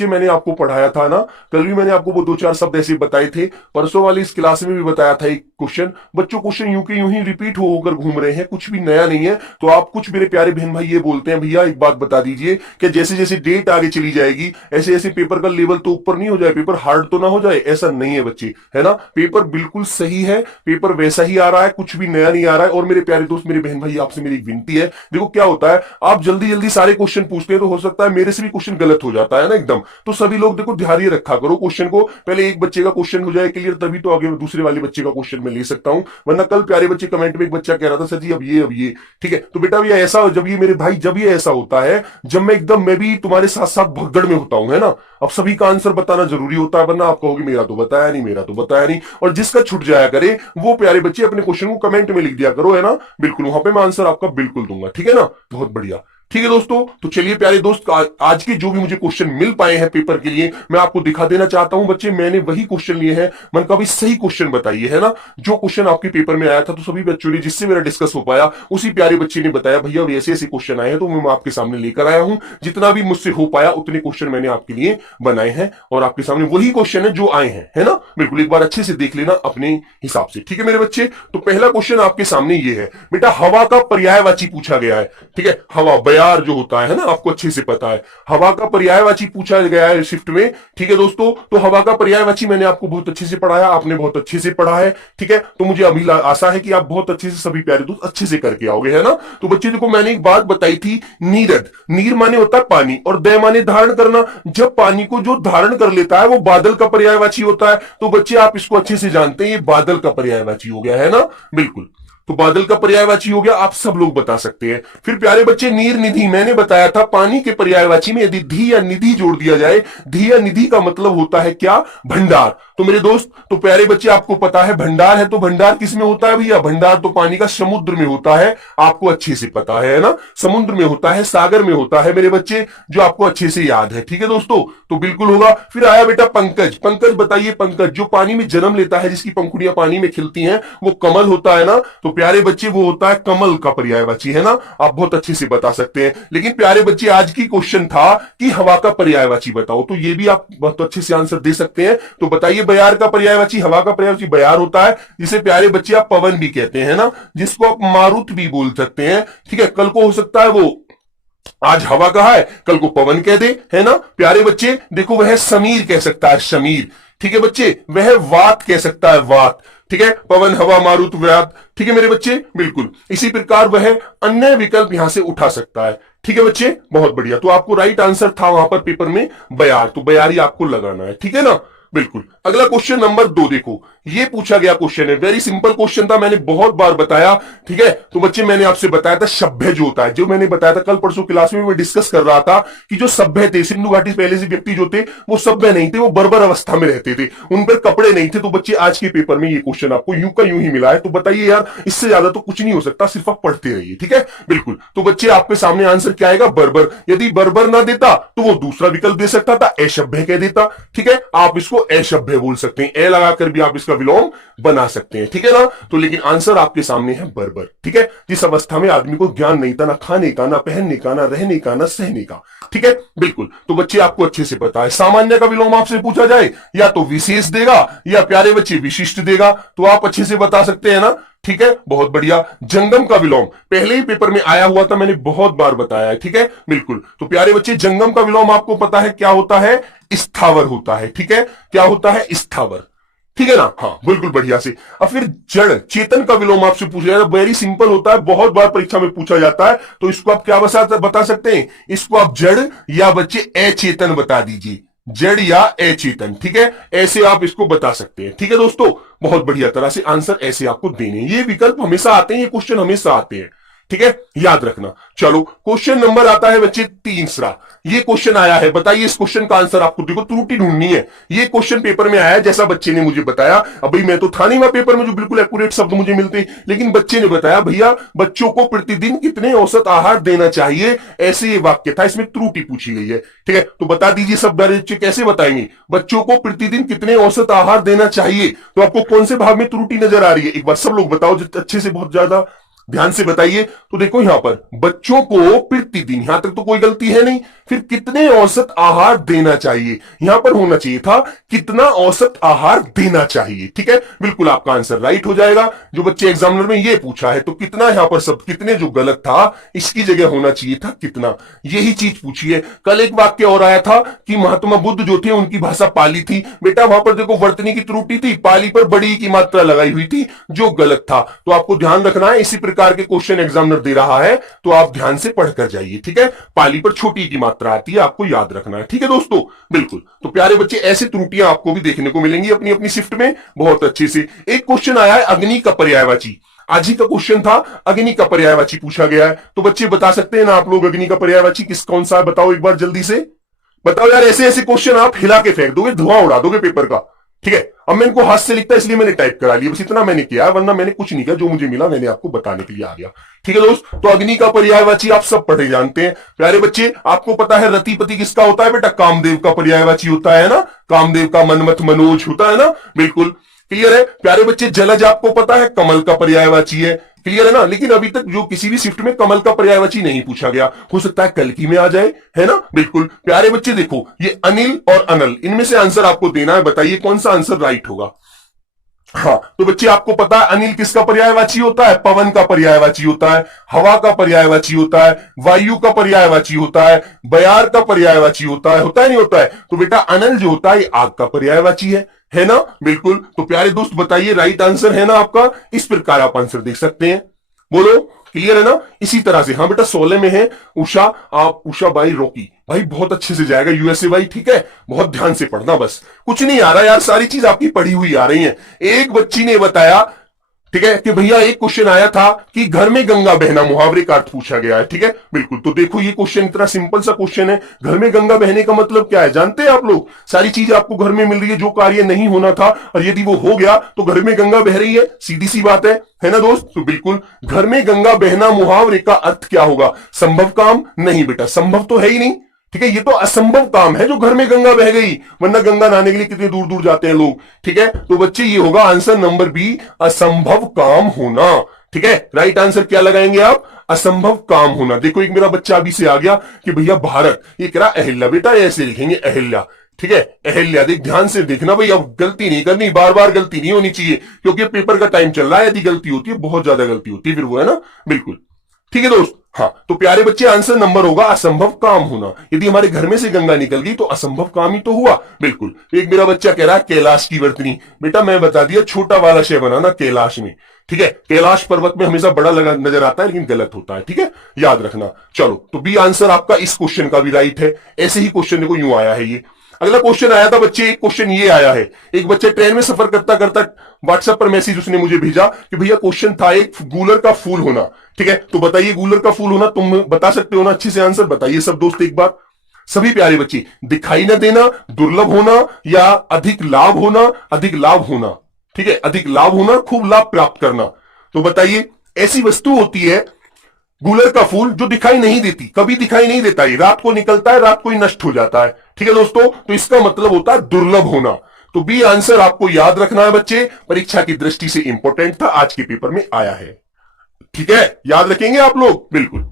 बच्चे मैंने आपको पढ़ाया था ना, कल भी मैंने आपको वो दो चार शब्द ऐसे बताए थे, परसों वाली इस क्लास में भी बताया था एक क्वेश्चन। बच्चों क्वेश्चन यूं के यूं ही रिपीट होकर घूम रहे हैं, कुछ भी नया नहीं है। तो आप कुछ मेरे प्यारे बहन भाई ये बोलते हैं भैया एक बात बता दीजिए कि जैसे जैसे डेट आगे चली जाएगी ऐसे ऐसे पेपर का लेवल तो ऊपर नहीं हो जाए, पेपर हार्ड तो ना हो जाए। ऐसा नहीं है बच्चे, है ना, पेपर बिल्कुल सही है, पेपर वैसा ही आ रहा है, कुछ भी नया नहीं आ रहा है। और मेरे प्यारे दोस्त मेरे बहन भाई आपसे मेरी एक विनती है, देखो क्या होता है आप जल्दी जल्दी सारे क्वेश्चन पूछते हैं तो हो सकता है मेरे से भी क्वेश्चन गलत हो जाता है ना एकदम। तो सभी लोग देखो ध्यान रखा करो क्वेश्चन को, पहले एक बच्चे का क्वेश्चन हो जाए क्लियर तभी तो आगे दूसरे वाले बच्चे का क्वेश्चन मैं ले सकता हूं। वरना कल प्यारे बच्चे कमेंट में एक बच्चा कह रहा था सर जी अब ये ठीक है। तो बेटा ये ऐसा जब ये मेरे भाई जब ये ऐसा होता है जब मैं भी तुम्हारे साथ साथ भगदड़ में होता हूं, है ना। अब सभी का आंसर बताना जरूरी होता है, वरना आप कहोगे मेरा तो बताया नहीं, मेरा तो बताया नहीं। और जिसका छूट जाया करे वो प्यारे बच्चे अपने क्वेश्चन को कमेंट में लिख दिया करो, है ना, बिल्कुल वहां पे मैं आंसर आपका बिल्कुल दूंगा, ठीक है ना। बहुत बढ़िया, ठीक है दोस्तों। तो चलिए प्यारे दोस्त आज के जो भी मुझे क्वेश्चन मिल पाए हैं पेपर के लिए मैं आपको दिखा देना चाहता हूं। बच्चे मैंने वही क्वेश्चन लिए हैं, मन का भी सही क्वेश्चन बताइए, है ना। जो क्वेश्चन आपके पेपर में आया था तो सभी बच्चों ने जिससे मेरा डिस्कस हो पाया उसी प्यारे बच्चे ने बताया भैया ऐसे ऐसे क्वेश्चन आए हैं तो मैं आपके सामने लेकर आया हूं। जितना भी मुझसे हो पाया उतने क्वेश्चन मैंने आपके लिए बनाए हैं और आपके सामने वही क्वेश्चन है जो आए हैं, है ना। बिल्कुल एक बार अच्छे से देख लेना अपने हिसाब से, ठीक है मेरे बच्चे। तो पहला क्वेश्चन आपके सामने ये है बेटा, हवा का पर्यायवाची पूछा गया है, ठीक है। हवा बयार जो होता है ना, आपको अच्छे से पता है। हवा का पर्यायवाची पूछा गया है शिफ्ट में, ठीक है दोस्तों। तो हवा का पर्यायवाची मैंने आपको बहुत अच्छे से पढ़ाया, आपने बहुत अच्छे से पढ़ा है, ठीक है। तो मुझे अभी आशा है कि आप बहुत अच्छे से सभी प्यारे दोस्त अच्छे से करके आओगे, है ना। तो बच्चे देखो मैंने एक बात बताई थी, नीरद, नीर माने होता है पानी और दय माने धारण करना। जब पानी को जो धारण कर लेता है वो बादल का पर्यायवाची होता है। तो बच्चे आप इसको अच्छे से जानते हैं, ये बादल का पर्यायवाची हो गया, है ना, बिल्कुल। तो बादल का पर्यायवाची हो गया, आप सब लोग बता सकते हैं। फिर प्यारे बच्चे नीर निधि, मैंने बताया था पानी के पर्यायवाची में यदि धी या निधि जोड़ दिया जाए, धी या निधि का मतलब होता है क्या, भंडार। तो मेरे दोस्त तो प्यारे बच्चे आपको पता है भंडार है, तो भंडार किस में होता है भैया, भंडार तो पानी का समुद्र में होता है, आपको अच्छे से पता है ना। समुद्र में होता है, सागर में होता है मेरे बच्चे, जो आपको अच्छे से याद है, ठीक है दोस्तों। तो बिल्कुल होगा। फिर आया बेटा पंकज, पंकज बताइए, पंकज जो पानी में जन्म लेता है, जिसकी पंखुड़ियां पानी में खिलती हैं, वो कमल होता है ना। तो प्यारे बच्चे वो होता है कमल का पर्यायवाची, है ना, आप बहुत अच्छे से बता सकते हैं। लेकिन प्यारे बच्चे आज की क्वेश्चन था कि हवा का पर्यायवाची बताओ, तो ये भी आप बहुत अच्छे से आंसर दे सकते हैं। तो बताइए बयार का पर्यायवाची, हवा का पर्यायवाची बयार होता है, जिसे प्यारे बच्चे आप पवन भी कहते हैं ना, जिसको आप मारुत भी बोल सकते हैं, ठीक है। कल को हो सकता है वो आज हवा कहा है कल को पवन कह दे, है ना प्यारे बच्चे। देखो वह समीर कह सकता है, शमीर, ठीक है बच्चे। वह वात कह सकता है, वात, ठीक है। पवन हवा मारुत व्यात, ठीक है मेरे बच्चे, बिल्कुल। इसी प्रकार वह अन्य विकल्प यहां से उठा सकता है, ठीक है बच्चे, बहुत बढ़िया। तो आपको राइट आंसर था वहां पर पेपर में बयार, तो बयार ही आपको लगाना है, ठीक है ना, बिल्कुल। अगला क्वेश्चन नंबर 2 देखो, ये पूछा गया क्वेश्चन है, वेरी सिंपल क्वेश्चन था, मैंने बहुत बार बताया, ठीक है। तो बच्चे मैंने आपसे बताया था सभ्य जो होता है, जो मैंने बताया था कल परसों क्लास में मैं डिस्कस कर रहा था कि जो सभ्य थे, सिंधु घाटी पहले से व्यक्ति जो थे वो सभ्य नहीं थे, वो बर्बर अवस्था में रहते थे, उन पर कपड़े नहीं थे। तो बच्चे आज के पेपर में ये क्वेश्चन आपको यूं का यूं ही मिला है। तो बताइए यार इससे ज्यादा तो कुछ नहीं हो सकता, सिर्फ आप पढ़ते रहिए, ठीक है, बिल्कुल। तो बच्चे आपके सामने आंसर क्या आएगा, बर्बर। यदि बर्बर ना देता तो वो दूसरा विकल्प दे सकता था, असभ्य कह देता, ठीक है। आप इसको असभ्य बोल सकते हैं, ए लगाकर भी आप इसका विलोम बना सकते हैं, ठीक है ना। तो लेकिन आंसर आपके सामने है बर्बर, ठीक है। जिस अवस्था में आदमी को ज्ञान नहीं था, ना खाने का, ना पहनने का, ना रहने का, ना सहने का, ठीक है, बिल्कुल। तो बच्चे आपको अच्छे से पता है, सामान्य का विलोम आपसे पूछा जाए या तो विशेष देगा या प्यारे बच्चे विशिष्ट देगा, तो आप अच्छे से बता सकते हैं ना, ठीक है, बहुत बढ़िया। जंगम का विलोम पहले ही पेपर में आया हुआ था, मैंने बहुत बार बताया है, ठीक है, बिल्कुल। तो प्यारे बच्चे जंगम का विलोम आपको पता है क्या होता है, स्थावर होता है, ठीक है, क्या होता है, स्थावर, ठीक है ना, हाँ बिल्कुल बढ़िया से। अब फिर जड़ चेतन का विलोम आपसे पूछा जाता है, वेरी सिंपल होता है, बहुत बार परीक्षा में पूछा जाता है। तो इसको आप क्या बता सकते हैं, इसको आप जड़ या बच्चे अचेतन बता दीजिए, जड़ या अचेतन, ठीक है, ऐसे आप इसको बता सकते हैं, ठीक है दोस्तों। बहुत बढ़िया तरह से आंसर ऐसे आपको देने, ये विकल्प हमेशा आते हैं, ये क्वेश्चन हमेशा आते हैं, ठीक है, याद रखना। चलो क्वेश्चन नंबर आता है बच्चे तीसरा, ये क्वेश्चन आया है, बताइए इस क्वेश्चन का आंसर आपको, देखो त्रुटि ढूंढनी है। ये क्वेश्चन पेपर में आया है, जैसा बच्चे ने मुझे बताया। अब भाई मैं तो था नहीं वहां पेपर में जो बिल्कुल एक्यूरेट शब्द मुझे मिलते, लेकिन बच्चे ने बताया भैया बच्चों को प्रतिदिन कितने औसत आहार देना चाहिए, ऐसे ये वाक्य था, इसमें त्रुटि पूछी गई है, ठीक है। तो बता दीजिए सब बच्चे कैसे बताएंगे, बच्चों को प्रतिदिन कितने औसत आहार देना चाहिए। तो आपको कौन से भाग में त्रुटि नजर आ रही है, एक बार सब लोग बताओ अच्छे से, बहुत ज्यादा ध्यान से बताइए। तो देखो यहां पर बच्चों को प्रतिदिन, यहां तक तो कोई गलती है नहीं, फिर कितने औसत आहार देना चाहिए, यहां पर होना चाहिए था कितना औसत आहार देना चाहिए। ठीक है, बिल्कुल आपका आंसर राइट हो जाएगा। जो बच्चे एग्जामिनर में ये पूछा है तो कितना, यहां पर सब कितने जो गलत था इसकी जगह होना चाहिए था कितना, यही चीज पूछी है। कल एक वाक्य और आया था कि महात्मा बुद्ध जो थे उनकी भाषा पाली थी, बेटा वहां पर देखो वर्तनी की त्रुटि थी, पाली पर बड़ी की मात्रा लगाई हुई थी जो गलत था। तो आपको ध्यान रखना है, इसी प्रकार के क्वेश्चन एग्जामिनर दे रहा है तो आप ध्यान से पढ़कर जाइए। ठीक है, पाली पर छोटी की मात्रा आती है, आपको याद रखना है। ठीक है दोस्तों, बिल्कुल। तो प्यारे बच्चे ऐसे त्रुटियां आपको भी देखने को मिलेंगी अपनी अपनी शिफ्ट में बहुत अच्छे से। एक क्वेश्चन आया है अग्नि का पर्यायवाची, आज ही का क्वेश्चन था, अग्नि का पर्यायवाची पूछा गया है। तो बच्चे बता सकते हैं ना आप लोग अग्नि का पर्यायवाची किस कौन सा है, बताओ एक बार जल्दी से बताओ यार। ऐसे ऐसे क्वेश्चन आप हिला के फेंक दोगे, धुआं उड़ा दोगे पेपर का। ठीक है, अब मैं इनको हाथ से लिखता इसलिए मैंने टाइप करा लिया, बस इतना मैंने किया, वरना मैंने कुछ नहीं किया, जो मुझे मिला मैंने आपको बताने के लिए आ गया। ठीक है दोस्त, तो अग्नि का पर्यायवाची आप सब पढ़े जानते हैं। प्यारे बच्चे आपको पता है रतिपति किसका होता है, बेटा कामदेव का पर्यायवाची होता है ना, कामदेव का मनमथ मनोज होता है ना, बिल्कुल क्लियर है। प्यारे बच्चे जलज आपको पता है कमल का पर्यायवाची है, क्लियर है ना। लेकिन अभी तक जो किसी भी शिफ्ट में कमल का पर्यायवाची नहीं पूछा गया, हो सकता है कल की में आ जाए, है ना, बिल्कुल। प्यारे बच्चे देखो ये अनिल और अनल, इनमें से आंसर आपको देना है, बताइए कौन सा आंसर राइट होगा। हाँ, तो बच्चे आपको पता है अनिल किसका पर्यायवाची होता है, पवन का पर्यायवाची होता है, हवा का पर्यायवाची होता है, वायु का पर्यायवाची होता है, बयार का पर्यायवाची होता है नहीं होता है। तो बेटा अनल जो होता है आग का पर्यायवाची है ना, बिल्कुल। तो प्यारे दोस्त बताइए राइट आंसर है ना आपका, इस प्रकार आप आंसर देख सकते हैं, बोलो क्लियर है ना। इसी तरह से हाँ बेटा 16 में है उषा, आप उषा बाई रॉकी, भाई बहुत अच्छे से जाएगा यूएसए भाई। ठीक है, बहुत ध्यान से पढ़ना, बस कुछ नहीं आ रहा यार, सारी चीज आपकी पढ़ी हुई आ रही है। एक बच्ची ने बताया, ठीक है, कि भैया एक क्वेश्चन आया था कि घर में गंगा बहना, मुहावरे का अर्थ पूछा गया है। ठीक है, बिल्कुल। तो देखो ये क्वेश्चन इतना सिंपल सा क्वेश्चन है, घर में गंगा बहने का मतलब क्या है जानते हैं आप लोग। सारी चीज आपको घर में मिल रही है, जो कार्य नहीं होना था और यदि वो हो गया तो घर में गंगा बह रही है, सीधी सी बात है ना दोस्त। तो बिल्कुल घर में गंगा बहना मुहावरे का अर्थ क्या होगा, संभव काम नहीं बेटा, संभव तो है ही नहीं। ठीक है, ये तो असंभव काम है जो घर में गंगा बह गई, वरना गंगा नहाने के लिए कितने दूर दूर जाते हैं लोग। ठीक है, तो बच्चे ये होगा आंसर नंबर बी, असंभव काम होना। ठीक है, राइट आंसर क्या लगाएंगे आप, असंभव काम होना। देखो एक मेरा बच्चा अभी से आ गया कि भैया भारत, ये कह रहा अहिल्या, बेटा ऐसे लिखेंगे अहिल्या। ठीक है, अहिल्या, देख ध्यान से देखना भाई, अब गलती नहीं करनी, बार बार गलती नहीं होनी चाहिए, क्योंकि पेपर का टाइम चल रहा है, यदि गलती होती है बहुत ज्यादा गलती होती है फिर वो, है ना, बिल्कुल। ठीक है दोस्त, हाँ तो प्यारे बच्चे आंसर नंबर होगा असंभव काम होना। यदि हमारे घर में से गंगा निकल गई तो असंभव काम ही तो हुआ, बिल्कुल। एक मेरा बच्चा कह रहा है कैलाश की वर्तनी, बेटा मैं बता दिया छोटा वाला शय बनाना कैलाश में। ठीक है, कैलाश पर्वत में हमेशा बड़ा लगा नजर आता है लेकिन गलत होता है। ठीक है, याद रखना। चलो तो बी आंसर आपका इस क्वेश्चन का भी राइट है। ऐसे ही क्वेश्चन देखो यूं आया है ये। अगला क्वेश्चन आया था बच्चे, एक क्वेश्चन ये आया है, एक बच्चे ट्रेन में सफर करता करता व्हाट्सएप पर मैसेज उसने मुझे भेजा कि भैया क्वेश्चन था एक गूलर का फूल होना। ठीक है, तो बताइए गूलर का फूल होना तुम बता सकते हो ना, अच्छे से आंसर बताइए सब दोस्त एक बार, सभी प्यारे बच्चे। दिखाई न देना, दुर्लभ होना, या अधिक लाभ होना, अधिक लाभ होना। ठीक है, अधिक लाभ होना, खूब लाभ प्राप्त करना। तो बताइए ऐसी वस्तु होती है गूलर का फूल जो दिखाई नहीं देती, कभी दिखाई नहीं देता, ये रात को निकलता है, रात को ही नष्ट हो जाता है। ठीक है दोस्तों, तो इसका मतलब होता है दुर्लभ होना। तो बी आंसर आपको याद रखना है बच्चे, परीक्षा की दृष्टि से इंपॉर्टेंट था, आज के पेपर में आया है। ठीक है, याद रखेंगे आप लोग, बिल्कुल।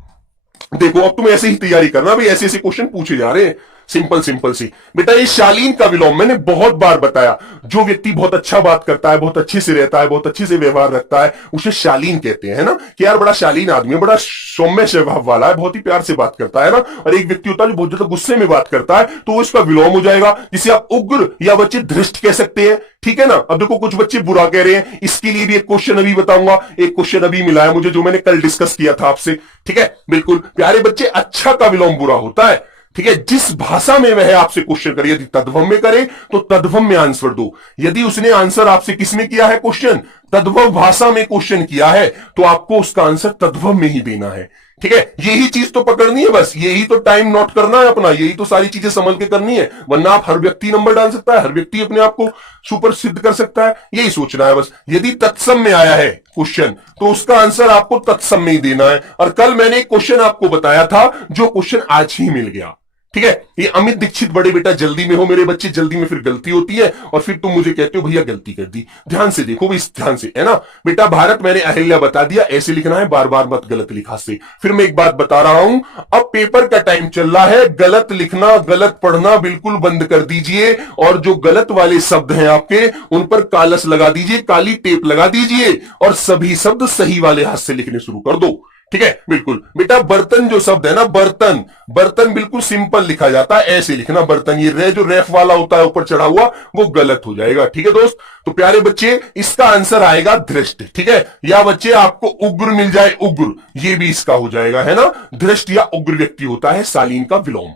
देखो अब तुम ऐसे ही तैयारी करना भाई, ऐसे ऐसे क्वेश्चन पूछे जा रहे हैं, सिंपल सिंपल सी। बेटा ये शालीन का विलोम मैंने बहुत बार बताया, जो व्यक्ति बहुत अच्छा बात करता है, बहुत अच्छे से रहता है, बहुत अच्छे से व्यवहार रखता है, उसे शालीन कहते हैं ना, कि यार बड़ा शालीन आदमी है, बड़ा सौम्य स्वभाव वाला है, बहुत ही प्यार से बात करता है ना। और एक व्यक्ति होता है जो बहुत ज्यादा गुस्से में बात करता है, तो वो इसका विलोम हो जाएगा, जिसे आप उग्र या बच्चे धृष्ट कह सकते हैं। ठीक है ना। अब देखो कुछ बच्चे बुरा कह रहे हैं, इसके लिए भी एक क्वेश्चन अभी बताऊंगा, एक क्वेश्चन अभी मिला है मुझे जो मैंने कल डिस्कस किया था आपसे। ठीक है, बिल्कुल प्यारे बच्चे, अच्छा का विलोम बुरा होता है। ठीक है, जिस भाषा में वह आपसे क्वेश्चन करे, यदि तद्भव में करे तो तद्भव में आंसर दो। यदि उसने आंसर आपसे किसमें किया है क्वेश्चन, तद्भव भाषा में क्वेश्चन किया है, तो आपको उसका आंसर तद्भव में ही देना है। ठीक है, यही चीज तो पकड़नी है, बस यही तो टाइम नोट करना है अपना, यही तो सारी चीजें समझ के करनी है, वरना आप हर व्यक्ति नंबर डाल सकता है, हर व्यक्ति अपने आप को सुपर सिद्ध कर सकता है, यही सोचना है बस। यदि तत्सम में आया है क्वेश्चन तो उसका आंसर आपको तत्सम में ही देना है। और कल मैंने एक क्वेश्चन आपको बताया था, जो क्वेश्चन आज ही मिल गया। ठीक है। ये अमित दीक्षित बड़े बेटा जल्दी में हो मेरे बच्चे, जल्दी में फिर गलती होती है और फिर तुम मुझे कहते हो भैया गलती कर दी। ध्यान से देखो भाई, ध्यान से, है ना बेटा। भारत मैंने अहिल्या बता दिया, ऐसे लिखना है, बार बार मत गलत लिखा से। फिर मैं एक बात बता रहा हूं, अब पेपर का टाइम चल रहा है, गलत लिखना गलत पढ़ना बिल्कुल बंद कर दीजिए और जो गलत वाले शब्द हैं आपके उन पर कालस लगा दीजिए, काली टेप लगा दीजिए और सभी शब्द सही वाले हाथ से लिखने शुरू कर दो। ठीक है, बिल्कुल बेटा। बर्तन जो शब्द है ना, बर्तन, बर्तन बिल्कुल सिंपल लिखा जाता है, ऐसे लिखना बर्तन। ये रे जो रेफ वाला होता है ऊपर चढ़ा हुआ, वो गलत हो जाएगा। ठीक है दोस्त, तो प्यारे बच्चे इसका आंसर आएगा धृष्ट। ठीक है, या बच्चे आपको उग्र मिल जाए, उग्र, ये भी इसका हो जाएगा, है ना। धृष्ट या उग्र व्यक्ति होता है शालीन का विलोम।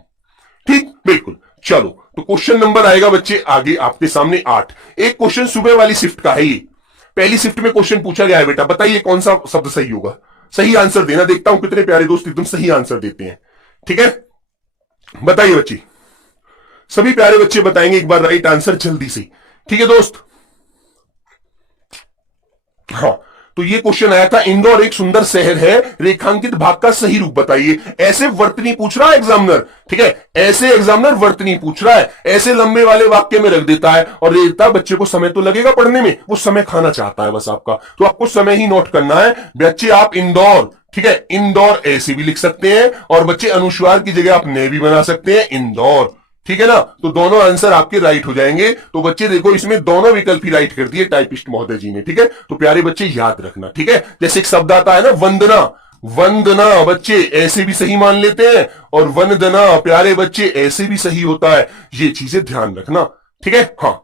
ठीक, बिल्कुल। चलो, तो क्वेश्चन नंबर आएगा बच्चे आगे आपके सामने 8। एक क्वेश्चन सुबह वाली शिफ्ट का है। ये पहली शिफ्ट में क्वेश्चन पूछा गया है बेटा, बताइए कौन सा शब्द सही होगा। सही आंसर देना, देखता हूं कितने प्यारे दोस्त एकदम सही आंसर देते हैं। ठीक है, बताइए बच्चे, सभी प्यारे बच्चे बताएंगे एक बार राइट आंसर जल्दी से। ठीक है दोस्त, हाँ। तो ये क्वेश्चन आया था, इंदौर एक सुंदर शहर है, रेखांकित भाग का सही रूप बताइए। ऐसे वर्तनी पूछ रहा है एग्जामिनर। ठीक है, ऐसे एग्जामिनर वर्तनी पूछ रहा है, ऐसे लंबे वाले वाक्य में रख देता है और देता बच्चे को समय तो लगेगा पढ़ने में, वो समय खाना चाहता है बस आपका। तो आपको समय ही नोट करना है बच्चे। आप इंदौर, ठीक है, इंदौर ऐसे भी लिख सकते हैं और बच्चे अनुस्वार की जगह आप ने भी बना सकते हैं, इंदौर। ठीक है ना, तो दोनों आंसर आपके राइट हो जाएंगे। तो बच्चे देखो, इसमें दोनों विकल्प ही राइट कर दिए टाइपिस्ट महोदय जी ने। ठीक है, तो प्यारे बच्चे याद रखना। ठीक है, जैसे एक शब्द आता है ना वंदना, वंदना बच्चे ऐसे भी सही मान लेते हैं और वंदना प्यारे बच्चे ऐसे भी सही होता है। ये चीजें ध्यान रखना। ठीक है, हाँ।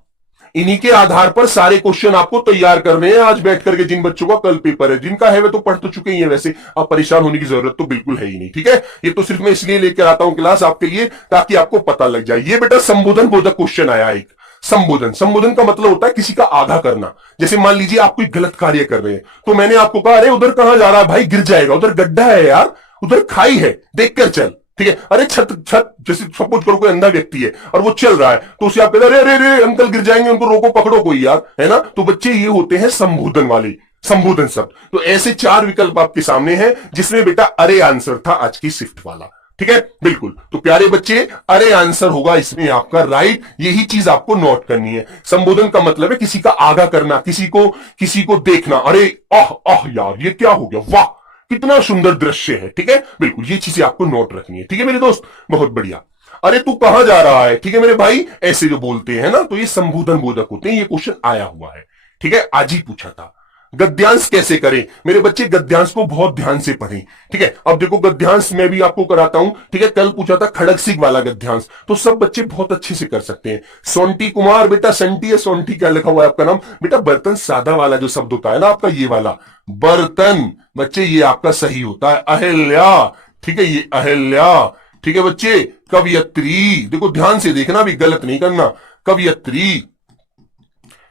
इन्हीं के आधार पर सारे क्वेश्चन आपको तैयार करने हैं आज बैठ करके। जिन बच्चों का कल पेपर है, जिनका है वे तो पढ़ तो चुके ही हैं, वैसे अब परेशान होने की जरूरत तो बिल्कुल है ही नहीं। ठीक है, ये तो सिर्फ मैं इसलिए लेकर आता हूं क्लास आपके लिए ताकि आपको पता लग जाए। ये बेटा संबोधन बोधक क्वेश्चन आया एक। संबोधन, संबोधन का मतलब होता है किसी का आधा करना। जैसे मान लीजिए आप कोई गलत कार्य कर रहे हैं, तो मैंने आपको कहा अरे उधर कहां जा रहा है भाई, गिर जाएगा, उधर गड्ढा है यार, उधर खाई है, देख कर चल। ठीक है, अरे छत छत, जैसे सपोज करो कोई अंधा व्यक्ति है और वो चल रहा है, तो उसे आप कहते हैं अरे अरे अरे अंकल गिर जाएंगे, उनको रोको पकड़ो कोई यार, है ना। तो बच्चे ये होते हैं संबोधन वाले, संबोधन शब्द। तो ऐसे 4 विकल्प आपके सामने हैं, जिसमें बेटा अरे आंसर था आज की शिफ्ट वाला। ठीक है, बिल्कुल। तो प्यारे बच्चे अरे आंसर होगा इसमें आपका राइट। यही चीज आपको नोट करनी है। संबोधन का मतलब है किसी का आगा करना, किसी को देखना। अरे आह आह यार ये क्या हो गया, वाह कितना सुंदर दृश्य है। ठीक है, बिल्कुल, ये चीजें आपको नोट रखनी है। ठीक है मेरे दोस्त, बहुत बढ़िया। अरे तू कहां जा रहा है, ठीक है मेरे भाई, ऐसे जो बोलते हैं ना, तो ये संबोधन बोधक होते हैं। ये क्वेश्चन आया हुआ है। ठीक है, आज ही पूछा था। गद्यांश कैसे करें मेरे बच्चे, गद्यांश को बहुत ध्यान से पढ़ें। ठीक है, अब देखो गद्यांश मैं भी आपको कराता हूं। ठीक है, कल पूछा था खड़गसिंह वाला गद्यांश, तो सब बच्चे बहुत अच्छे से कर सकते हैं। सोंटी कुमार बेटा, संटी है सोंटी, क्या लिखा हुआ है आपका नाम बेटा। बर्तन सादा वाला जो शब्द होता है ना आपका, ये वाला बर्तन बच्चे, ये आपका सही होता है अहिल्या। ठीक है, ये अहिल्या। ठीक है बच्चे, कवयत्री, देखो ध्यान से देखना भी, गलत नहीं करना, कवयत्री।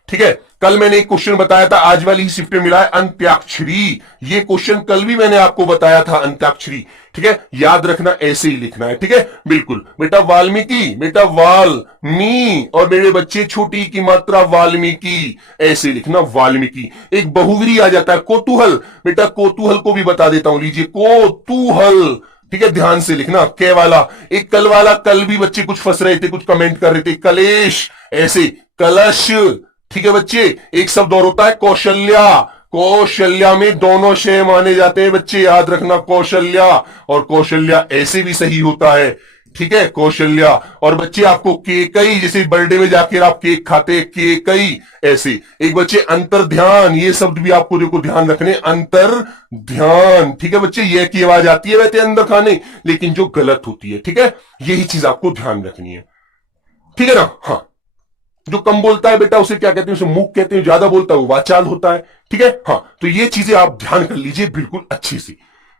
ठीक है, कल मैंने एक क्वेश्चन बताया था, आज वाली ही शिफ्ट में मिला है अंत्याक्षरी। ये क्वेश्चन कल भी मैंने आपको बताया था, अंत्याक्षरी। ठीक है, याद रखना, ऐसे ही लिखना है। ठीक है, बिल्कुल बेटा। वाल्मीकि बेटा, वाल मी, और मेरे बच्चे छोटी की मात्रा वाल्मीकि, ऐसे लिखना वाल्मीकि। एक बहुव्रीहि आ जाता है कोतूहल बेटा, कोतूहल को भी बता देता हूं, लीजिए कोतूहल। ठीक है, ध्यान से लिखना, के वाला। एक कल वाला, कल भी बच्चे कुछ फंस रहे थे, कुछ कमेंट कर रहे थे, कलेश, ऐसे कलश। ठीक है बच्चे, एक शब्द और होता है कौशल्या। कौशल्या में दोनों शय माने जाते हैं बच्चे, याद रखना, कौशल्या और कौशल्या ऐसे भी सही होता है। ठीक है, कौशल्या। और बच्चे आपको केकई, जैसे बर्थडे में जाकर आप केक खाते, केकई, ऐसे। एक बच्चे अंतर ध्यान, ये शब्द भी आपको देखो ध्यान रखने, अंतर ध्यान। ठीक है बच्चे, ये की आवाज आती है वैसे अंदर खाने, लेकिन जो गलत होती है। ठीक है, यही चीज आपको ध्यान रखनी है। ठीक है ना, हाँ। जो कम बोलता है बेटा उसे क्या कहते हैं, उसे मूक कहते हैं। ज्यादा बोलता है वो वाचाल होता है। ठीक है, हाँ। तो ये चीजें आप ध्यान कर लीजिए बिल्कुल अच्छी सी।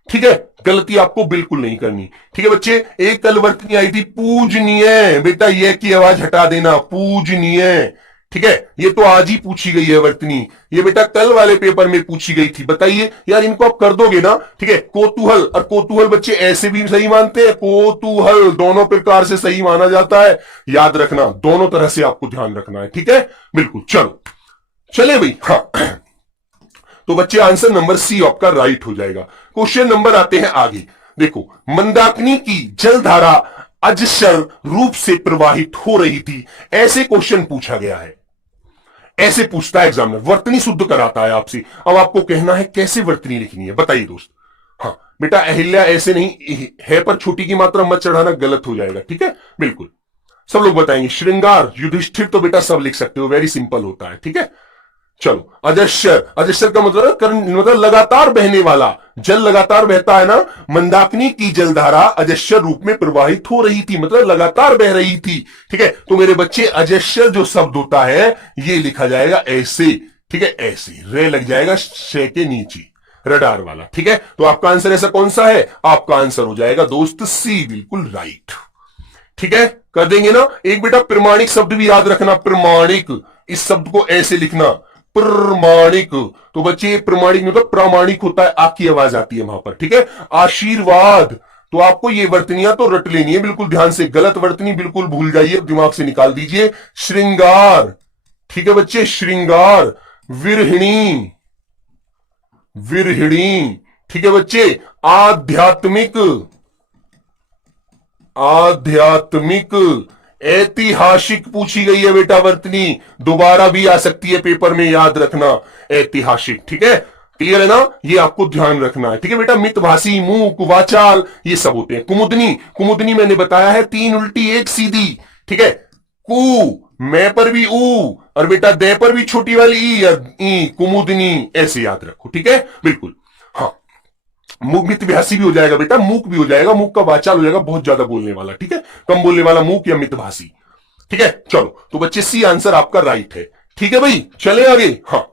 ठीक है, गलती आपको बिल्कुल नहीं करनी। ठीक है बच्चे, एक कल वर्तनी आई थी पूजनीय बेटा, ये की आवाज हटा देना, पूजनीय। ठीक है, ये तो आज ही पूछी गई है वर्तनी, ये बेटा कल वाले पेपर में पूछी गई थी। बताइए यार, इनको आप कर दोगे ना। ठीक है, कोतूहल और कोतूहल बच्चे ऐसे भी सही मानते हैं, कोतूहल दोनों प्रकार से सही माना जाता है। याद रखना, दोनों तरह से आपको ध्यान रखना है। ठीक है, बिल्कुल। चलो चले भाई, हाँ। तो बच्चे आंसर नंबर सी आपका राइट हो जाएगा। क्वेश्चन नंबर आते हैं आगे। देखो, मंदाकिनी की जलधारा अजस्र रूप से प्रवाहित हो रही थी। ऐसे क्वेश्चन पूछा गया है, ऐसे पूछता है एग्जामिनर, वर्तनी शुद्ध कराता है आपसे। अब आपको कहना है कैसे वर्तनी लिखनी है, बताइए दोस्त। हाँ बेटा, अहिल्या ऐसे नहीं है पर छोटी की मात्रा मत चढ़ाना, गलत हो जाएगा, ठीक है। बिल्कुल सब लोग बताएंगे। श्रृंगार, युधिष्ठिर तो बेटा सब लिख सकते हो, वेरी सिंपल होता है, ठीक है। चलो, अजस्र, अजस्र का मतलब लगातार बहने वाला, जल लगातार बहता है ना। मंदाकिनी की जलधारा अजस्र रूप में प्रवाहित हो रही थी, मतलब लगातार बह रही थी, ठीक है। तो मेरे बच्चे अजस्र जो शब्द होता है ये लिखा जाएगा ऐसे, ठीक है, ऐसे रे लग जाएगा शे के नीचे, रडार वाला, ठीक है। तो आपका आंसर ऐसा कौन सा है, आपका आंसर हो जाएगा दोस्त सी, बिल्कुल राइट, ठीक है। कर देंगे ना। एक बेटा प्रमाणिक शब्द भी याद रखना, प्रमाणिक, इस शब्द को ऐसे लिखना, प्रमाणिक। तो बच्चे प्रमाणिक मतलब प्रामाणिक होता है, आपकी आवाज आती है वहां पर, ठीक है। आशीर्वाद, तो आपको ये वर्तनियां तो रट लेनी है बिल्कुल ध्यान से, गलत वर्तनी बिल्कुल भूल जाइए, दिमाग से निकाल दीजिए। श्रृंगार, ठीक है बच्चे, श्रृंगार। विरहिणी, विरहिणी, ठीक है बच्चे। आध्यात्मिक, आध्यात्मिक। ऐतिहासिक पूछी गई है बेटा वर्तनी, दोबारा भी आ सकती है पेपर में, याद रखना, ऐतिहासिक, ठीक है। क्लियर है ना, ये आपको ध्यान रखना है, ठीक है बेटा। मितभाषी, मूक, वाचाल, ये सब होते हैं। कुमुदनी, कुमुदनी मैंने बताया है 3 उल्टी 1 सीधी, ठीक है। कु, मैं पर भी ऊ, और बेटा दे पर भी छोटी वाली ई, कुमुदनी, ऐसे याद रखो, ठीक है, बिल्कुल। हाँ, मितभाषी भी हो जाएगा बेटा, मूक भी हो जाएगा, मूक का वाचाल हो जाएगा, बहुत ज्यादा बोलने वाला, ठीक है, कम बोलने वाला मूक या मितभाषी, ठीक है। चलो, तो बच्चे सी आंसर आपका राइट है, ठीक है भाई। चले आगे। हाँ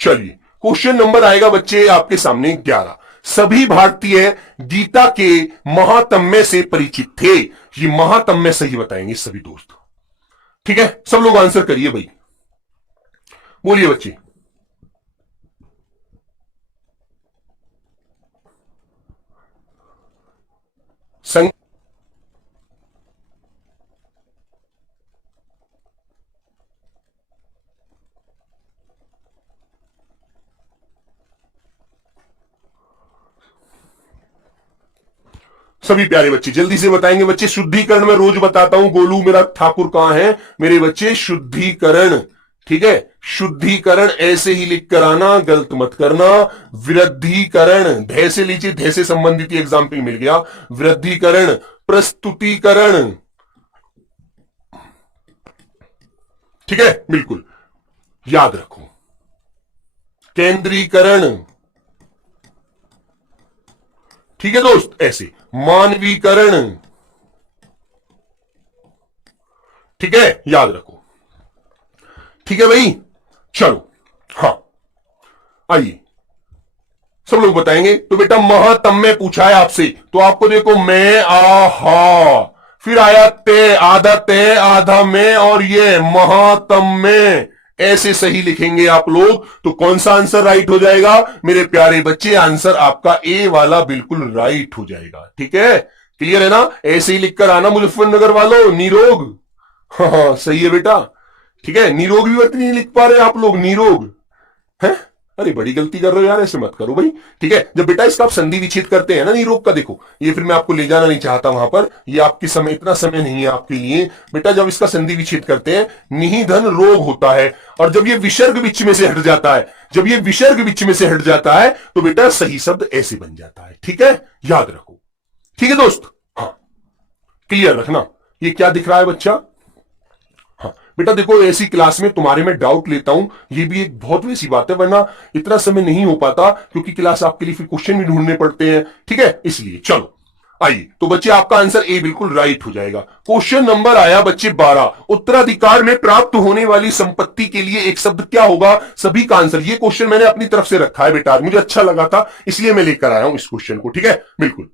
चलिए, क्वेश्चन नंबर आएगा बच्चे आपके सामने 11। सभी भारतीय गीता के महात्म्य से परिचित थे। ये महात्म्य सही बताएंगे सभी दोस्त, ठीक है। सब लोग आंसर करिए भाई, बोलिए बच्चे। संग सभी प्यारे बच्चे जल्दी से बताएंगे बच्चे। शुद्धिकरण मैं रोज बताता हूं, गोलू मेरा ठाकुर कहां है मेरे बच्चे। शुद्धिकरण, ठीक है, शुद्धिकरण ऐसे ही लिख कर आना, गलत मत करना। वृद्धिकरण, धै से लीजिए, धै से संबंधित एग्जाम्पल मिल गया। वृद्धिकरण, प्रस्तुतिकरण, ठीक है, बिल्कुल याद रखो। केंद्रीकरण, ठीक है दोस्त, ऐसे। मानवीकरण, ठीक है, याद रखो, ठीक है भाई। चलो, हाँ आइए सब लोग बताएंगे। तो बेटा महात्म्य पूछा है आपसे, तो आपको देखो मैं, आहा, फिर आया ते, आधा ते आधा में, और ये महात्म्य, ऐसे सही लिखेंगे आप लोग। तो कौन सा आंसर राइट हो जाएगा मेरे प्यारे बच्चे, आंसर आपका ए वाला बिल्कुल राइट हो जाएगा, ठीक है। क्लियर है ना, ऐसे ही लिखकर आना मुजफ्फरनगर वालों। निरोग, हाँ सही है बेटा, ठीक है। निरोग भी वर्तनी नहीं लिख पा रहे आप लोग, निरोग है, अरे बड़ी गलती कर रहे हो यार, ऐसे मत करो भाई, ठीक है। जब बेटा इसका आप संधि विच्छेद करते हैं ना निरोग का, देखो ये फिर मैं आपको ले जाना नहीं चाहता वहां पर, ये आपके समय, इतना समय नहीं है आपके लिए बेटा। जब इसका संधि विच्छेद करते हैं, निहिधन रोग होता है, और जब ये विसर्ग बिच में से हट जाता है, जब ये विसर्ग बिच में से हट जाता है, तो बेटा सही शब्द ऐसे बन जाता है, ठीक है, याद रखो, ठीक है दोस्त। हाँ क्लियर रखना। ये क्या दिख रहा है बच्चा, हाँ बेटा देखो, ऐसी क्लास में तुम्हारे में डाउट लेता हूं, ये भी एक बहुत वैसी बात है, वरना इतना समय नहीं हो पाता, क्योंकि क्लास आपके लिए फिर क्वेश्चन भी ढूंढने पड़ते हैं, ठीक है, इसलिए। चलो आइए, तो बच्चे आपका आंसर ए बिल्कुल राइट हो जाएगा। क्वेश्चन नंबर आया बच्चे 12। उत्तराधिकार में प्राप्त होने वाली संपत्ति के लिए एक शब्द क्या होगा, सभी का आंसर। ये क्वेश्चन मैंने अपनी तरफ से रखा है बेटा, मुझे अच्छा लगा था इसलिए मैं लेकर आया हूं इस क्वेश्चन को, ठीक है, बिल्कुल।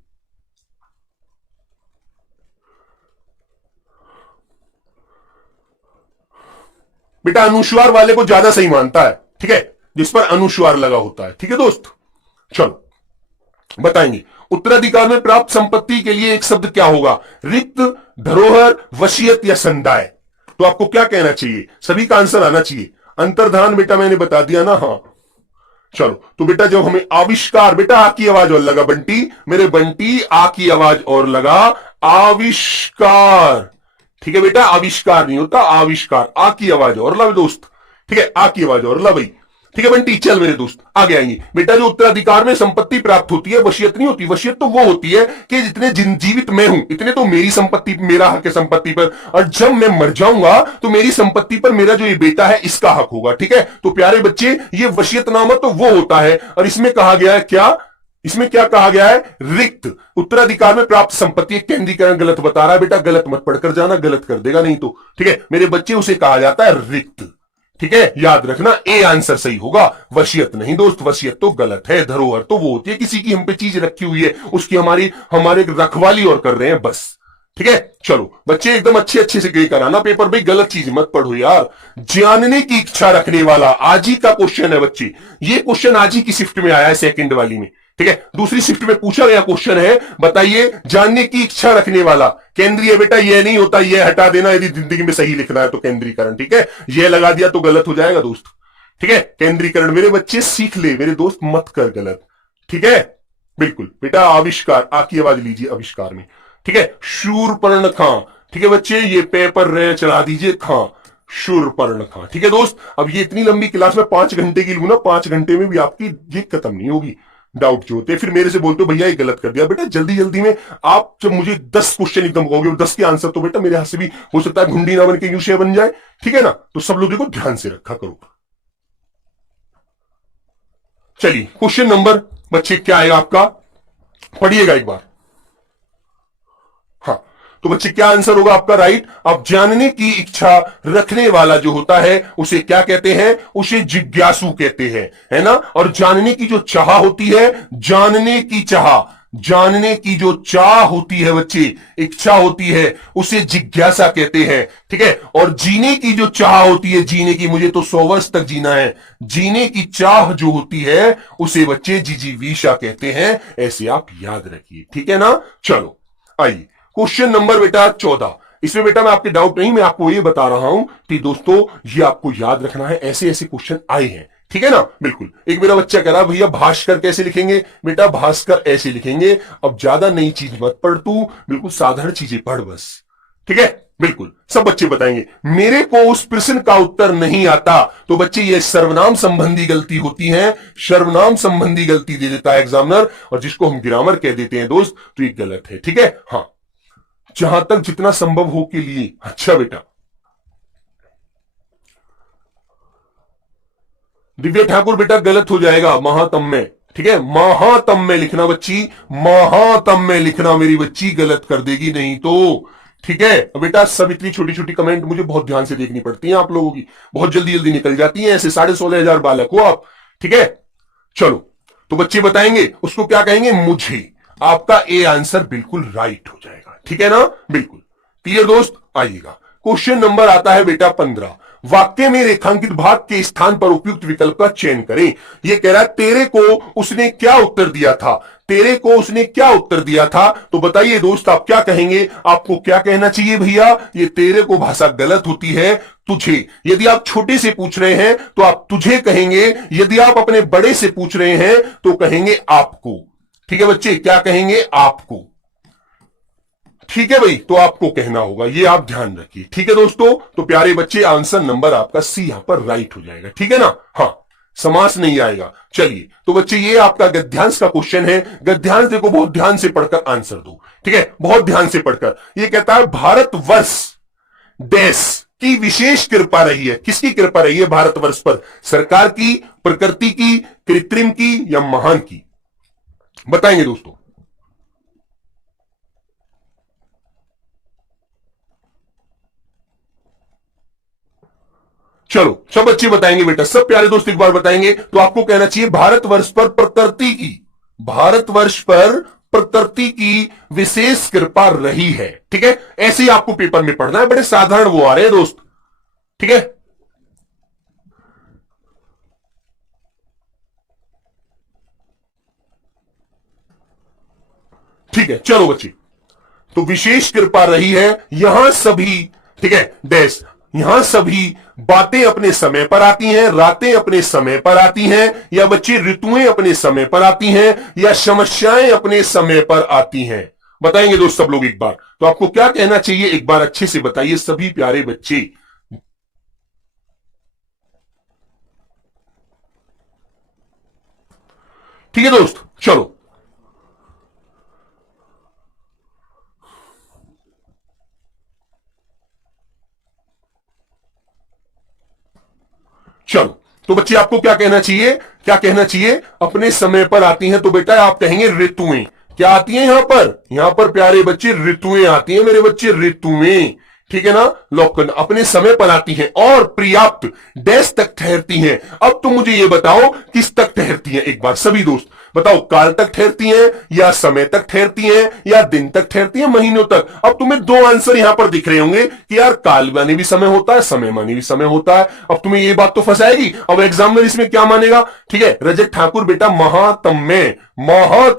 बेटा अनुस्वार वाले को ज्यादा सही मानता है, ठीक है, जिस पर अनुस्वार लगा होता है, ठीक है दोस्त। चलो बताएंगे, उत्तराधिकार में प्राप्त संपत्ति के लिए एक शब्द क्या होगा, रिक्त, धरोहर, वसीयत या संदाय। तो आपको क्या कहना चाहिए, सभी का आंसर आना चाहिए। अंतर्धान बेटा मैंने बता दिया ना, हाँ। चलो तो बेटा जब हमें आविष्कार, बेटा आ की आवाज और लगा बंटी, मेरे बंटी आ की आवाज और लगा, आविष्कार। ठीक है बेटा, आविष्कार नहीं होता, आविष्कार। आ की आवाज और ला दोस्त, ठीक है, आ की आवाज और ला भाई। ठीक है बंटी, चल मेरे दोस्त आगे आएंगे। बेटा जो उत्तराधिकार में संपत्ति प्राप्त होती है वसीयत नहीं होती। वसीयत तो वो होती है कि जितने जीवित मैं हूं इतने तो मेरी संपत्ति, मेरा हक है संपत्ति पर, और जब मैं मर जाऊंगा तो मेरी संपत्ति पर मेरा जो ये बेटा है इसका हक होगा। ठीक है, तो प्यारे बच्चे ये वसीयतनामा तो वो होता है, और इसमें कहा गया है क्या, इसमें क्या कहा गया है, रिक्त। उत्तराधिकार में प्राप्त संपत्ति, केंद्रीकरण गलत बता रहा है बेटा, गलत मत पढ़कर जाना, गलत कर देगा नहीं तो। ठीक है मेरे बच्चे, उसे कहा जाता है रिक्त। ठीक है, याद रखना, ए आंसर सही होगा, वसीयत नहीं दोस्त, वसीयत तो गलत है। धरोहर तो वो होती है किसी की हम पे चीज रखी हुई है, उसकी हमारे रखवाली और कर रहे हैं बस। ठीक है, चलो बच्चे एकदम अच्छे अच्छे से गए कराना पेपर भाई, गलत चीज मत पढ़ो यार। जानने की इच्छा रखने वाला, आज ही का क्वेश्चन है बच्चे, ये क्वेश्चन आज ही की शिफ्ट में आया है, सेकंड वाली में। ठीक है, दूसरी शिफ्ट में पूछा गया क्वेश्चन है, बताइए जानने की इच्छा रखने वाला केंद्रीय। बेटा ये नहीं होता, ये हटा देना यदि जिंदगी में सही लिखना है तो केंद्रीकरण। ठीक है, ये लगा दिया तो गलत हो जाएगा दोस्त। ठीक है, केंद्रीकरण मेरे बच्चे सीख ले मेरे दोस्त, मत कर गलत। ठीक है, बिल्कुल बेटा। आविष्कार, आ की आवाज लीजिए आविष्कार में। ठीक है, शूरपर्ण खां। ठीक है बच्चे, ये पेपर रे चला दीजिए खां, शूरपर्ण खां। ठीक है दोस्त, अब ये इतनी लंबी क्लास में 5 घंटे की लूं ना, 5 घंटे में भी आपकी ये खत्म नहीं होगी। डाउट जो होते फिर मेरे से बोलते हो भैया ये गलत कर दिया। बेटा जल्दी जल्दी में आप जब मुझे 10 क्वेश्चन एकदम कहोगे, 10 के आंसर तो बेटा मेरे हाथ से भी हो सकता है घुंडी ना बन के यूं से बन जाए। ठीक है ना, तो सब लोग देखो ध्यान से रखा करो। चलिए क्वेश्चन नंबर बच्चे क्या आएगा आपका, पढ़िएगा एक बार। हाँ, तो बच्चे क्या आंसर होगा आपका, राइट। अब जानने की इच्छा रखने वाला जो होता है उसे क्या कहते हैं, उसे जिज्ञासु कहते हैं, है ना। और जानने की जो चाह होती है, जानने की चाह, जानने की जो चाह होती है बच्चे, इच्छा होती है, उसे जिज्ञासा कहते हैं। ठीक है, और जीने की जो चाह होती है, जीने की, मुझे तो 100 वर्ष तक जीना है, जीने की चाह जो होती है उसे बच्चे जिजीविषा कहते हैं। ऐसे आप याद रखिए। ठीक है ना, चलो आइए क्वेश्चन नंबर बेटा 14। इसमें बेटा मैं आपके डाउट नहीं, मैं आपको ये बता रहा हूं कि दोस्तों ये आपको याद रखना है, ऐसे ऐसे क्वेश्चन आए हैं। ठीक है ना, बिल्कुल। एक मेरा बच्चा कह रहा भैया भास्कर कैसे लिखेंगे, बेटा भास्कर ऐसे लिखेंगे। अब ज्यादा नई चीज मत पढ़ तू, बिल्कुल साधारण चीजें पढ़ बस। ठीक है, बिल्कुल सब बच्चे बताएंगे मेरे को उस प्रश्न का उत्तर नहीं आता। तो बच्चे ये सर्वनाम संबंधी गलती होती है, सर्वनाम संबंधी गलती दे देता है एग्जामिनर, और जिसको हम ग्रामर कह देते हैं दोस्त, तो ये गलत है। ठीक है, हाँ, जहां तक जितना संभव हो के लिए। अच्छा बेटा, दिव्या ठाकुर बेटा गलत हो जाएगा महातम में। ठीक है, महातम में लिखना बच्ची, महातम में लिखना मेरी बच्ची, गलत कर देगी नहीं तो। ठीक है बेटा, सब इतनी छोटी छोटी कमेंट मुझे बहुत ध्यान से देखनी पड़ती हैं आप लोगों की, बहुत जल्दी जल्दी निकल जाती हैं, ऐसे 16,500 बालक हो आप। ठीक है, चलो तो बच्चे बताएंगे उसको क्या कहेंगे, मुझे। आपका ए आंसर बिल्कुल राइट हो जाएगा। ठीक है ना, बिल्कुल क्लियर दोस्त। आइएगा क्वेश्चन नंबर आता है बेटा 15। वाक्य में रेखांकित भाग के स्थान पर उपयुक्त विकल्प का चयन करें। यह कह रहा है तेरे को उसने क्या उत्तर दिया था, तेरे को उसने क्या उत्तर दिया था। तो बताइए दोस्त आप क्या कहेंगे, आपको क्या कहना चाहिए भैया। ये तेरे को भाषा गलत होती है, तुझे। यदि आप छोटे से पूछ रहे हैं तो आप तुझे कहेंगे, यदि आप अपने बड़े से पूछ रहे हैं तो कहेंगे आपको। ठीक है बच्चे, क्या कहेंगे, आपको। ठीक है भाई, तो आपको कहना होगा, ये आप ध्यान रखिए। ठीक है दोस्तों, तो प्यारे बच्चे आंसर नंबर आपका सी यहां पर राइट हो जाएगा। ठीक है ना, हाँ, समास नहीं आएगा। चलिए तो बच्चे ये आपका गद्यांश का क्वेश्चन है। गद्यांश देखो बहुत ध्यान से पढ़कर आंसर दो। ठीक है, बहुत ध्यान से पढ़कर। ये कहता है भारतवर्ष देश की विशेष कृपा रही है। किसकी कृपा रही है भारतवर्ष पर, सरकार की, प्रकृति की, कृत्रिम की या महान की, बताएंगे दोस्तों। चलो सब बच्चे बताएंगे बेटा, सब प्यारे दोस्त एक बार बताएंगे। तो आपको कहना चाहिए भारतवर्ष पर प्रकृति की, भारतवर्ष पर प्रकृति की विशेष कृपा रही है। ठीक है, ऐसे ही आपको पेपर में पढ़ना है, बड़े साधारण वो आ रहे हैं दोस्त। ठीक है, ठीक है, चलो बच्चे, तो विशेष कृपा रही है यहां सभी। ठीक है, डैश, यहां सभी बातें अपने समय पर आती हैं, रातें अपने समय पर आती हैं, या बच्चे ऋतुएं अपने समय पर आती हैं, या समस्याएं अपने समय पर आती हैं। बताएंगे दोस्त सब लोग एक बार। तो आपको क्या कहना चाहिए एक बार अच्छे से बताइए सभी प्यारे बच्चे। ठीक है दोस्त, चलो चलो। तो बच्चे आपको क्या कहना चाहिए, क्या कहना चाहिए, अपने समय पर आती हैं तो बेटा आप कहेंगे ऋतुएं। क्या आती हैं यहां पर प्यारे बच्चे ऋतुएं आती हैं मेरे बच्चे, ऋतुएं। ठीक है ना, लॉक करना, अपने समय पर आती हैं और पर्याप्त डैश तक ठहरती हैं। अब तुम मुझे ये बताओ किस तक ठहरती हैं, एक बार सभी दोस्त बताओ, काल तक ठहरती हैं या समय तक ठहरती हैं या दिन तक ठहरती हैं, महीनों तक। अब तुम्हें दो आंसर यहां पर दिख रहे होंगे कि यार काल माने भी समय होता है, समय माने भी समय होता है। अब तुम्हें ये बात तो फंसाएगी। अब एग्जामिनर इसमें क्या मानेगा, ठीक है, रजत ठाकुर बेटा महातम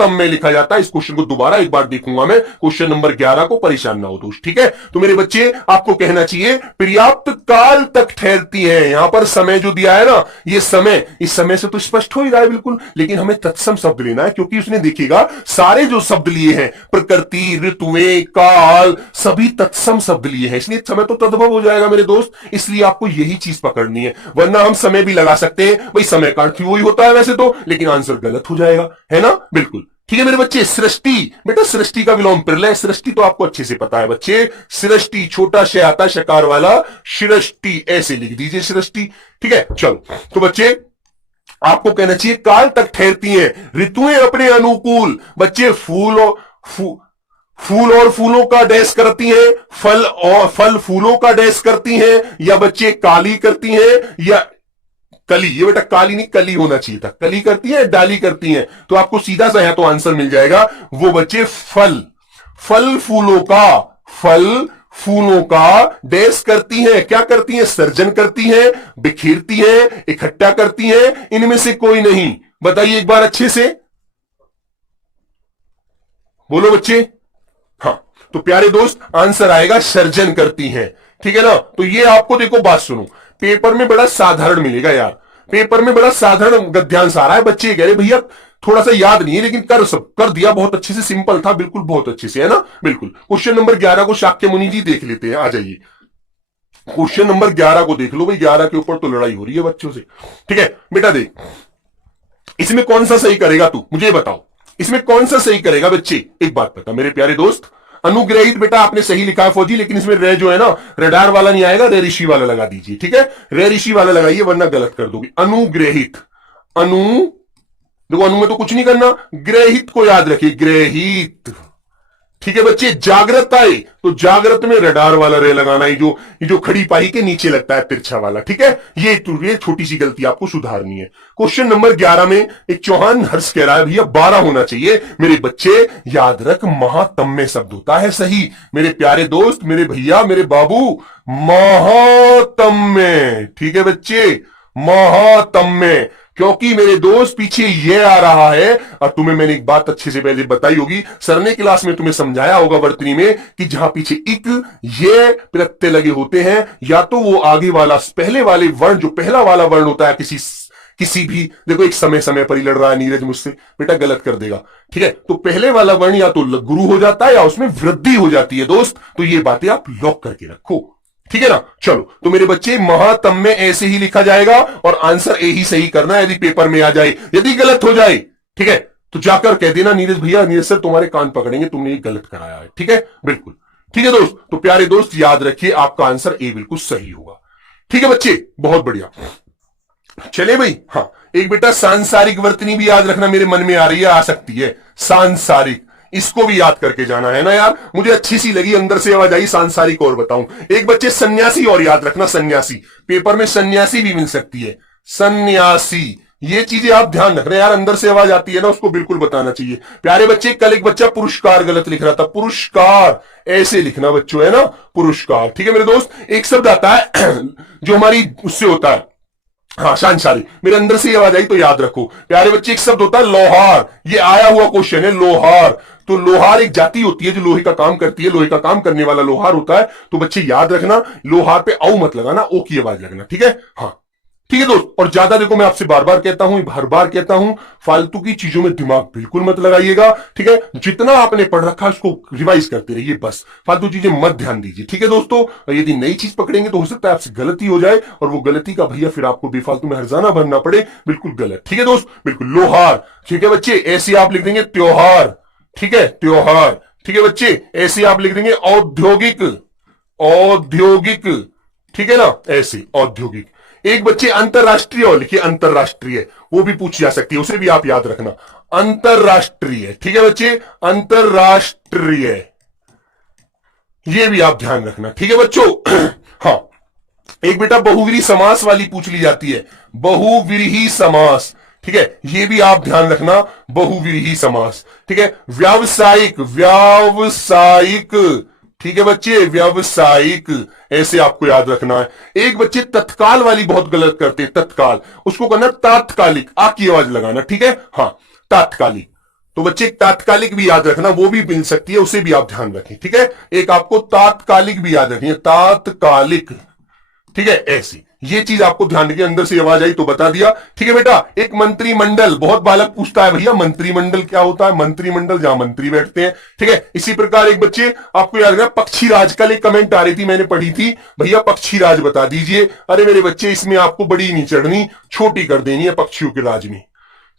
में लिखा जाता है। इस क्वेश्चन को दोबारा एक बार देखूंगा मैं, क्वेश्चन नंबर 11 को, परेशान ना हो दोस्त। ठीक है, तो मेरे बच्चे आपको कहना चाहिए पर्याप्त काल तक ठहरती है। यहां पर समय जो दिया है ना, ये समय, इस समय से तो स्पष्ट हो ही रहा है बिल्कुल, लेकिन हमें तत्सम शब्द लेना है, क्योंकि उसने देखिएगा सारे जो शब्द लिए हैं, प्रकृति, ऋतुएं, काल, सभी तत्सम शब्द लिए हैं, इसलिए समय तो तद्भव हो जाएगा मेरे दोस्त। इसलिए आपको यही चीज पकड़नी है, वरना हम समय भी लगा सकते हैं, भाई समय का अर्थ वही होता है वैसे तो, लेकिन आंसर गलत हो जाएगा, है ना, बिल्कुल। ठीक है मेरे बच्चे, सृष्टि, बेटा सृष्टि का विलोम प्रलय, सृष्टि तो आपको अच्छे से पता है बच्चे, सृष्टि छोटा श आता है शकार वाला, सृष्टि ऐसे लिख दीजिए सृष्टि। ठीक है, चलो तो बच्चे आपको कहना चाहिए काल तक ठहरती हैं ऋतुएं अपने अनुकूल। बच्चे फूल और फूलों का डैश करती हैं, फल फूलों का डैश करती हैं, या बच्चे काली करती हैं या कली। ये बेटा काली नहीं कली होना चाहिए था, कली करती है डाली करती है, तो आपको सीधा सा यहां तो आंसर मिल जाएगा। वो बच्चे फल फूलों का डैश करती हैं, क्या करती हैं, सर्जन करती हैं, बिखेरती हैं, इकट्ठा करती हैं, इनमें से कोई नहीं। बताइए एक बार अच्छे से बोलो बच्चे। हाँ, तो प्यारे दोस्त आंसर आएगा सर्जन करती हैं। ठीक है ना, तो ये आपको देखो बात सुनो, पेपर में बड़ा साधारण मिलेगा यार, पेपर में बड़ा साधारण गद्यांश आ रहा है, बच्चे कह रहे भैया थोड़ा सा याद नहीं है, लेकिन कर दिया बहुत अच्छे से, सिंपल था बिल्कुल, बहुत अच्छे से, है ना, बिल्कुल। क्वेश्चन नंबर 11 को शाक्य मुनि जी देख लेते हैं, आ जाइए क्वेश्चन नंबर 11 को देख लो भाई, 11 के ऊपर तो लड़ाई हो रही है बच्चों से। ठीक है बेटा, देख इसमें कौन सा सही करेगा तू, मुझे बताओ इसमें कौन सा सही करेगा बच्चे, एक बात बता मेरे प्यारे दोस्त। अनुग्रहित बेटा आपने सही लिखा है फौजी, लेकिन इसमें रे जो है ना, रडार वाला नहीं आएगा, रे ऋषि वाला लगा दीजिए। ठीक है, रे ऋषि वाला लगाइए वरना गलत कर दोगे। अनुग्रहित, देखो अनु में तो कुछ नहीं करना, ग्रहित को याद रखिए, ग्रहित। ठीक है बच्चे, जागृत आए तो जागृत में रडार वाला रे लगाना, ये जो खड़ी पाई के नीचे लगता है तिरछा वाला। ठीक है, ये छोटी सी गलती आपको सुधारनी है। क्वेश्चन नंबर 11 में एक चौहान हर्ष कह रहा है भैया 12 होना चाहिए। मेरे बच्चे याद रख, महातम्य शब्द होता है सही मेरे प्यारे दोस्त, मेरे भैया, मेरे बाबू, महातम्य। ठीक है बच्चे, महातम्य, क्योंकि मेरे दोस्त पीछे ये आ रहा है, और तुम्हें मैंने एक बात अच्छे से पहले बताई होगी, सर ने क्लास में तुम्हें समझाया होगा वर्तनी में, कि जहां पीछे इक ये प्रत्यय लगे होते हैं, या तो वो आगे वाला पहले वाले वर्ण, जो पहला वाला वर्ण होता है किसी भी, देखो एक समय पर ही लड़ रहा है नीरज मुझसे, बेटा गलत कर देगा। ठीक है, तो पहले वाला वर्ण या तो गुरु हो जाता है या उसमें वृद्धि हो जाती है दोस्त, तो ये बातें आप लॉक करके रखो। ठीक है ना, चलो तो मेरे बच्चे महातम में ऐसे ही लिखा जाएगा और आंसर ए ही सही करना है, यदि पेपर में आ जाए। यदि गलत हो जाए, ठीक है, तो जाकर कह देना नीरज भैया, नीरज सर तुम्हारे कान पकड़ेंगे, तुमने ये गलत कराया है। ठीक है, बिल्कुल ठीक है दोस्त। तो प्यारे दोस्त याद रखिए आपका आंसर ए बिल्कुल सही होगा। ठीक है बच्चे, बहुत बढ़िया। चले भाई, हाँ एक बेटा सांसारिक वर्तनी भी याद रखना, मेरे मन में आ रही है, आ सकती है सांसारिक, इसको भी याद करके जाना है ना यार, मुझे अच्छी सी लगी, अंदर से आवाज आई सांसारिक। और बताऊं एक बच्चे सन्यासी और याद रखना, सन्यासी, पेपर में सन्यासी भी मिल सकती है, सन्यासी, ये चीजें आप ध्यान रखना यार, अंदर से आवाज आती है ना, उसको बिल्कुल बताना चाहिए। प्यारे बच्चे कल एक बच्चा पुरस्कार गलत लिख रहा था, पुरस्कार ऐसे लिखना बच्चों, है ना, पुरस्कार। ठीक है मेरे दोस्त, एक शब्द आता है जो हमारी उससे होता है, हाँ सांसारिक, मेरे अंदर से आवाज आई तो याद रखो प्यारे बच्चे, एक शब्द होता है लोहार, ये आया हुआ क्वेश्चन है, लोहार। तो लोहार एक जाति होती है जो लोहे का काम करती है, लोहे का काम करने वाला लोहार होता है। तो बच्चे याद रखना, लोहार पे औ मत लगाना, ओ की आवाज लगना। ठीक है, हाँ ठीक है दोस्त। और ज्यादा देखो, मैं आपसे बार बार कहता हूं, हर बार कहता हूं, फालतू की चीजों में दिमाग बिल्कुल मत लगाइएगा। ठीक है, जितना आपने पढ़ रखा है उसको रिवाइज करते रहिए, बस फालतू चीजें मत ध्यान दीजिए। ठीक है दोस्तों, और यदि नई चीज पकड़ेंगे तो हो सकता है आपसे गलती हो जाए, और वो गलती का भैया फिर आपको बेफालतू में हर्जाना भरना पड़े, बिल्कुल गलत। ठीक है दोस्त, बिल्कुल। लोहार, ठीक है बच्चे, ऐसे आप लिख देंगे त्योहार। ठीक है, त्योहार। ठीक है बच्चे, ऐसे आप लिख देंगे औद्योगिक, औद्योगिक। ठीक है ना, ऐसे औद्योगिक। एक बच्चे अंतरराष्ट्रीय और लिखिए अंतरराष्ट्रीय, वो भी पूछी जा सकती है, उसे भी आप याद रखना, अंतरराष्ट्रीय। ठीक है बच्चे, अंतरराष्ट्रीय, ये भी आप ध्यान रखना। ठीक है बच्चों। हाँ, एक बेटा बहुव्रीहि समास वाली पूछ ली जाती है, बहुव्रीहि समास। ठीक है, ये भी आप ध्यान रखना, बहुव्रीहि समास। ठीक है, व्यावसायिक, व्यावसायिक। ठीक है बच्चे, व्यावसायिक, ऐसे आपको याद रखना है। एक बच्चे तत्काल वाली बहुत गलत करते हैं, तत्काल, उसको करना तात्कालिक, आ की आवाज लगाना। ठीक है, हाँ, तात्कालिक। तो बच्चे तात्कालिक भी याद रखना, वो भी मिल सकती है, उसे भी आप ध्यान रखें। ठीक है, एक आपको तात्कालिक भी याद रखनी है, तात्कालिक। ठीक है, ऐसी ये चीज आपको ध्यान रखिए। अंदर से आवाज आई तो बता दिया। ठीक है बेटा, एक मंत्रिमंडल, बहुत बालक पूछता है भैया मंत्रिमंडल क्या होता है। मंत्रिमंडल, जहां मंत्री बैठते हैं। ठीक है, इसी प्रकार एक बच्चे आपको याद रखना, पक्षी राज, कल एक कमेंट आ रही थी, मैंने पढ़ी थी, भैया पक्षी राज बता दीजिए। अरे मेरे बच्चे, इसमें आपको बड़ी नहीं चढ़नी, छोटी कर देनी है पक्षियों के राज में।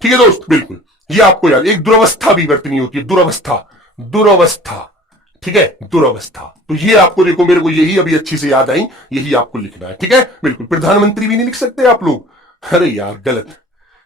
ठीक है दोस्त, बिल्कुल, ये आपको याद। एक दुर्वस्था भी बरतनी होती है, दुर्वस्था, दुर्वस्था। ठीक है, दुर्वस्था। तो ये आपको देखो, मेरे को यही अभी अच्छी से याद आई, यही आपको लिखना है। ठीक है, बिल्कुल। प्रधानमंत्री भी नहीं लिख सकते आप लोग, अरे यार गलत।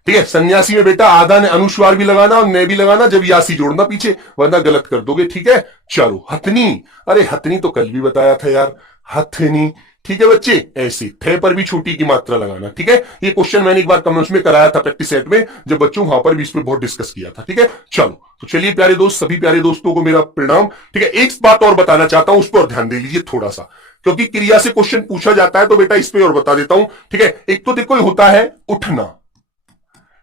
ठीक है, सन्यासी में बेटा आधा ने अनुस्वार भी लगाना और ने भी लगाना, जब यासी जोड़ना पीछे, वरना गलत कर दोगे। ठीक है, चलो। हथनी, अरे हथनी तो कल भी बताया था यार, हथनी। ठीक है बच्चे, ऐसी थे पर भी छोटी की मात्रा लगाना। ठीक है, ये क्वेश्चन मैंने एक बार कमेंट्स में कराया था प्रैक्टिस सेट में, जब बच्चों वहां पर भी इस पर बहुत डिस्कस किया था। ठीक है, चलो। तो चलिए प्यारे दोस्त, सभी प्यारे दोस्तों को मेरा प्रणाम। ठीक है, एक बात और बताना चाहता हूं, उस पर ध्यान दे लीजिए थोड़ा सा, क्योंकि क्रिया से क्वेश्चन पूछा जाता है, तो बेटा इस पर और बता देता हूं। ठीक है, एक तो देखो होता है उठना।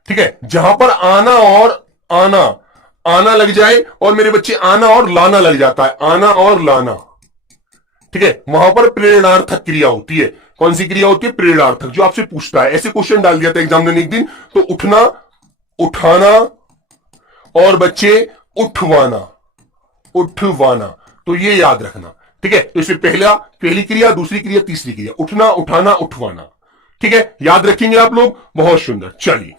ठीक है, जहां पर आना और आना, आना लग जाए, और मेरे बच्चे आना और लाना लग जाता है, आना और लाना। ठीक है, वहां पर प्रेरणार्थक क्रिया होती है। कौन सी क्रिया होती है? प्रेरणार्थक, जो आपसे पूछता है। ऐसे क्वेश्चन डाल दिया था एग्जाम ने एक दिन, तो उठना, उठाना, और बच्चे उठवाना, उठवाना। तो ये याद रखना। ठीक है, तो इसमें पहली क्रिया, दूसरी क्रिया, तीसरी क्रिया, उठना, उठाना, उठवाना। ठीक है, याद रखेंगे आप लोग, बहुत सुंदर। चलिए,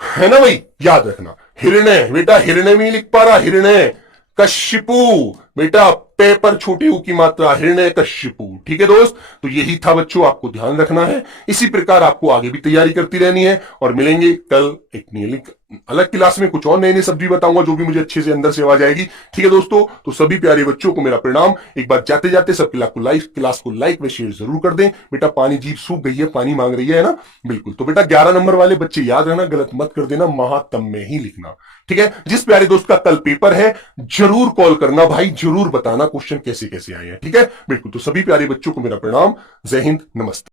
है ना भाई, याद रखना। हिरण्य, बेटा हिरण्य भी नहीं लिख पा रहा, हिरण्य। कश्यपु, बेटा पे पर छोटी ऊ की मात्रा, हिरण्य कश्यपु। ठीक है दोस्त, तो यही था बच्चों, आपको ध्यान रखना है। इसी प्रकार आपको आगे भी तैयारी करती रहनी है, और मिलेंगे कल एक नई अलग क्लास में, कुछ और नए नए सब्जेक्ट बताऊंगा, जो भी मुझे अच्छे से अंदर से आवाज आएगी। ठीक है दोस्तों, तो सभी प्यारे बच्चों को मेरा प्रणाम। एक बार जाते जाते सब क्लास को लाइक व शेयर जरूर कर दें। बेटा पानी, जीभ सूख गई है, पानी मांग रही है ना, बिल्कुल। तो बेटा 11 नंबर वाले बच्चे याद रहना, गलत मत कर देना, महात्म में ही लिखना। ठीक है, जिस प्यारे दोस्त का कल पेपर है, जरूर कॉल करना भाई, जरूर बताना क्वेश्चन कैसे कैसे आए हैं। ठीक है, बिल्कुल। तो सभी प्यारे बच्चों को मेरा प्रणाम, जय हिंद, नमस्ते।